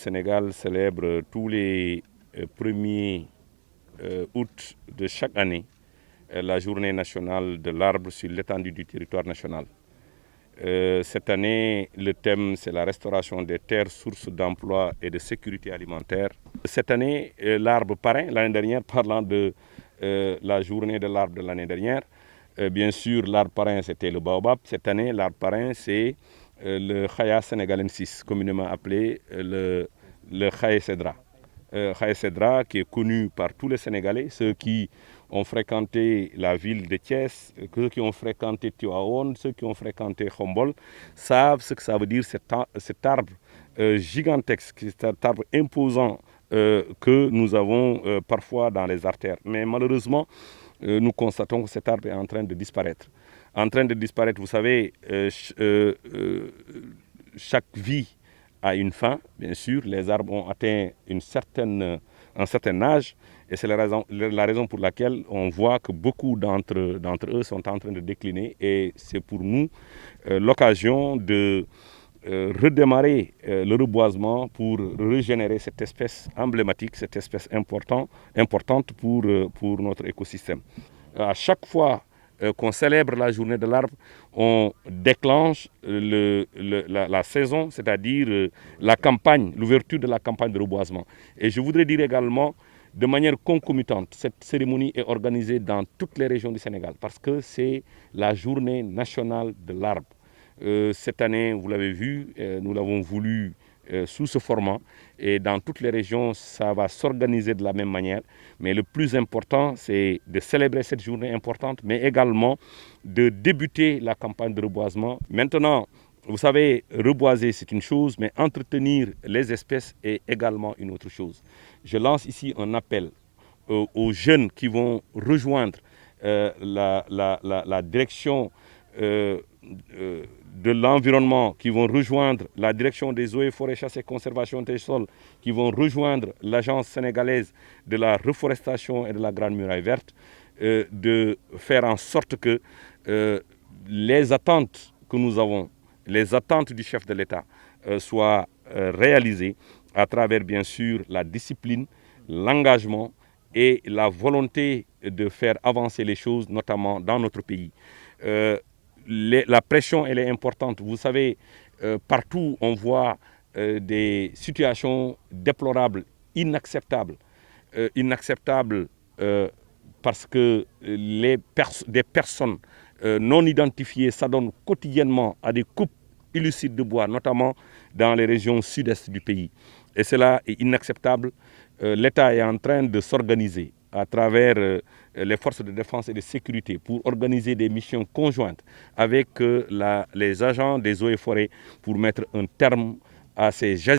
Sénégal célèbre tous les 1er août de chaque année la journée nationale de l'arbre sur l'étendue du territoire national. Cette année, le thème, c'est la restauration des terres, sources d'emploi et de sécurité alimentaire. Cette année, l'arbre parrain, l'année dernière, parlant de la journée de l'arbre de l'année dernière, bien sûr, l'arbre parrain, c'était le baobab. Cette année, l'arbre parrain, c'est le Khaya sénégalensis, communément appelé le Khaye Cedra. Khaye Cedra, qui est connu par tous les Sénégalais, ceux qui ont fréquenté la ville de Thiès, ceux qui ont fréquenté Tivaouane, ceux qui ont fréquenté Khombol, savent ce que ça veut dire cet arbre gigantesque, cet arbre imposant que nous avons parfois dans les artères. Mais malheureusement, nous constatons que cet arbre est en train de disparaître. En train de disparaître, vous savez, chaque vie a une fin, bien sûr. Les arbres ont atteint un certain âge et c'est la raison pour laquelle on voit que beaucoup d'entre eux sont en train de décliner et c'est pour nous l'occasion de redémarrer le reboisement pour régénérer cette espèce emblématique, cette espèce importante pour notre écosystème. À chaque fois qu'on célèbre la journée de l'arbre, on déclenche la saison, c'est-à-dire la campagne, l'ouverture de la campagne de reboisement. Et je voudrais dire également, de manière concomitante, cette cérémonie est organisée dans toutes les régions du Sénégal parce que c'est la journée nationale de l'arbre. Cette année, vous l'avez vu, nous l'avons voulu sous ce format et dans toutes les régions, ça va s'organiser de la même manière. Mais le plus important, c'est de célébrer cette journée importante, mais également de débuter la campagne de reboisement. Maintenant, vous savez, reboiser, c'est une chose, mais entretenir les espèces est également une autre chose. Je lance ici un appel aux jeunes qui vont rejoindre la direction de l'environnement, qui vont rejoindre la direction des eaux et forêts, chasse et conservation des sols, qui vont rejoindre l'agence sénégalaise de la reforestation et de la Grande Muraille Verte, de faire en sorte que les attentes que nous avons, les attentes du chef de l'État soient réalisées à travers bien sûr la discipline, l'engagement et la volonté de faire avancer les choses, notamment dans notre pays. La pression, elle est importante. Vous savez, partout, on voit des situations déplorables, inacceptables. Inacceptables parce que des personnes non identifiées s'adonnent quotidiennement à des coupes illicites de bois, notamment dans les régions sud-est du pays. Et cela est inacceptable. L'État est en train de s'organiser à travers les forces de défense et de sécurité pour organiser des missions conjointes avec les agents des eaux et forêts pour mettre un terme à ces gestes.